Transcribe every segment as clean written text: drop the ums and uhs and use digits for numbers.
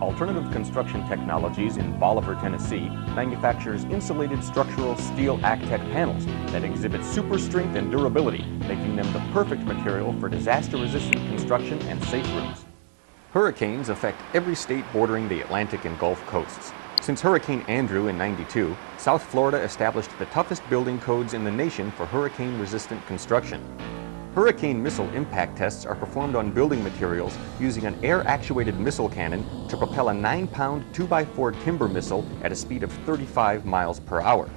Alternative Construction Technologies in Bolivar, Tennessee manufactures insulated structural steel ACTEC panels that exhibit super strength and durability, making them the perfect material for disaster-resistant construction and safe rooms. Hurricanes affect every state bordering the Atlantic and Gulf coasts. Since Hurricane Andrew in '92, South Florida established the toughest building codes in the nation for hurricane-resistant construction. Hurricane missile impact tests are performed on building materials using an air-actuated missile cannon to propel a 9-pound 2x4 timber missile at a speed of 35 miles per hour.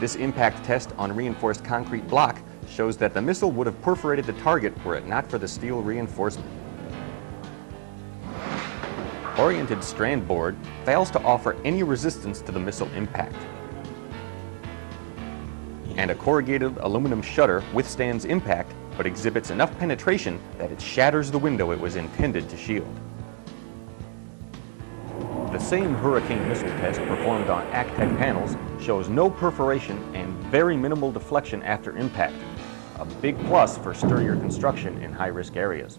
This impact test on reinforced concrete block shows that the missile would have perforated the target were it not for the steel reinforcement. Oriented strand board fails to offer any resistance to the missile impact. And a corrugated aluminum shutter withstands impact but exhibits enough penetration that it shatters the window it was intended to shield. The same hurricane missile test performed on ACTEC panels shows no perforation and very minimal deflection after impact, a big plus for sturdier construction in high-risk areas.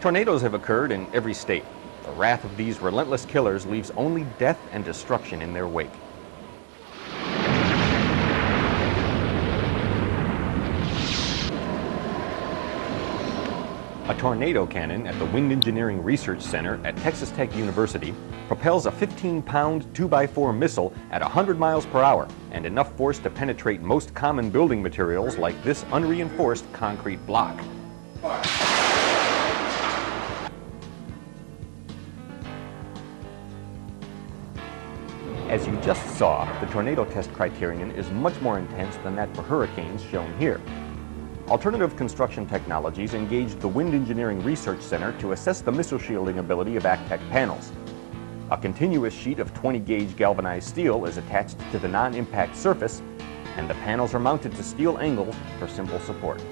Tornadoes have occurred in every state. The wrath of these relentless killers leaves only death and destruction in their wake. A tornado cannon at the Wind Engineering Research Center at Texas Tech University propels a 15-pound 2x4 missile at 100 miles per hour and enough force to penetrate most common building materials like this unreinforced concrete block. As you just saw, the tornado test criterion is much more intense than that for hurricanes shown here. Alternative Construction Technologies engaged the Wind Engineering Research Center to assess the missile shielding ability of ACTEC panels. A continuous sheet of 20-gauge galvanized steel is attached to the non-impact surface, and the panels are mounted to steel angles for simple support.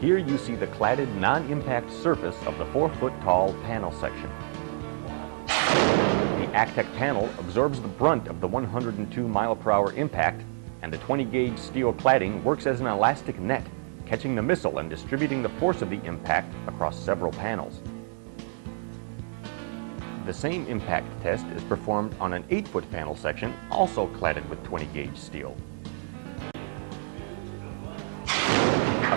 Here you see the cladded non-impact surface of the 4-foot-tall panel section. The ACTEC panel absorbs the brunt of the 102 mile-per-hour impact, and the 20-gauge steel cladding works as an elastic net, catching the missile and distributing the force of the impact across several panels. The same impact test is performed on an 8-foot panel section, also cladded with 20-gauge steel.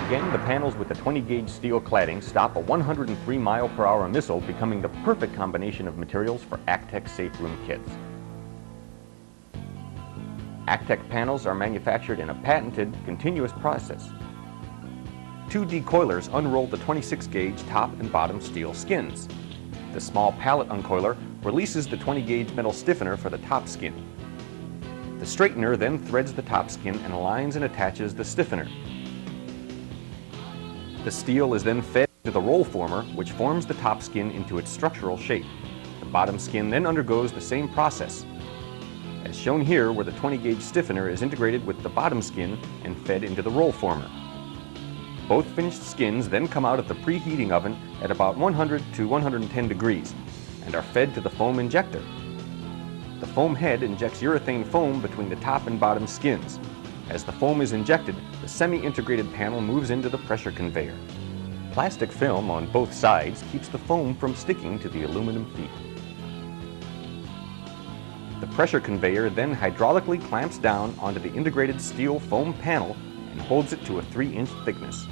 Again, the panels with the 20-gauge steel cladding stop a 103 mile-per-hour missile, becoming the perfect combination of materials for ACTEC safe room kits. ACTEC panels are manufactured in a patented, continuous process. 2 decoilers unroll the 26-gauge top and bottom steel skins. The small pallet uncoiler releases the 20-gauge metal stiffener for the top skin. The straightener then threads the top skin and aligns and attaches the stiffener. The steel is then fed to the roll former, which forms the top skin into its structural shape. The bottom skin then undergoes the same process, as shown here, where the 20-gauge stiffener is integrated with the bottom skin and fed into the roll former. Both finished skins then come out of the preheating oven at about 100 to 110 degrees and are fed to the foam injector. The foam head injects urethane foam between the top and bottom skins. As the foam is injected, the semi-integrated panel moves into the pressure conveyor. Plastic film on both sides keeps the foam from sticking to the aluminum feet. The pressure conveyor then hydraulically clamps down onto the integrated steel foam panel and holds it to a 3-inch thickness.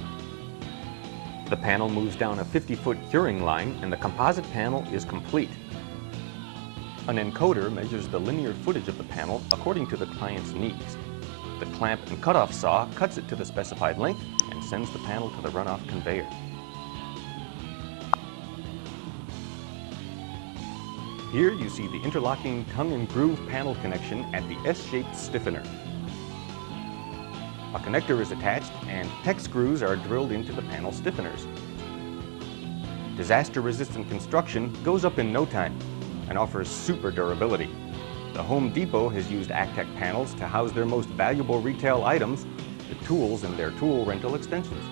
The panel moves down a 50-foot curing line and the composite panel is complete. An encoder measures the linear footage of the panel according to the client's needs. The clamp and cutoff saw cuts it to the specified length and sends the panel to the runoff conveyor. Here you see the interlocking tongue and groove panel connection at the S-shaped stiffener. A connector is attached and PEX screws are drilled into the panel stiffeners. Disaster-resistant construction goes up in no time and offers super durability. The Home Depot has used ACTEC panels to house their most valuable retail items, the tools in their tool rental extensions.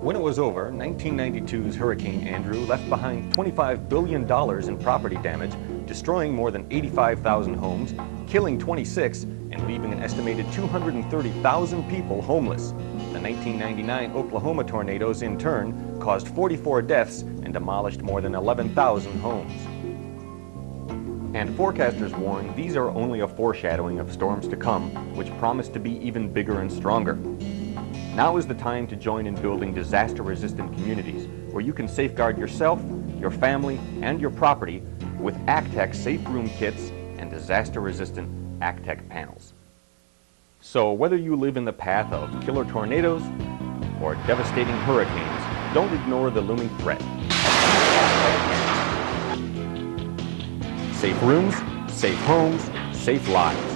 When it was over, 1992's Hurricane Andrew left behind $25 billion in property damage, destroying more than 85,000 homes, killing 26, and leaving an estimated 230,000 people homeless. The 1999 Oklahoma tornadoes, in turn, caused 44 deaths and demolished more than 11,000 homes. And forecasters warn these are only a foreshadowing of storms to come, which promise to be even bigger and stronger. Now is the time to join in building disaster-resistant communities, where you can safeguard yourself, your family, and your property with ACTEC Safe Room Kits and disaster-resistant ACTEC panels. So whether you live in the path of killer tornadoes or devastating hurricanes, don't ignore the looming threat. Safe rooms, safe homes, safe lives.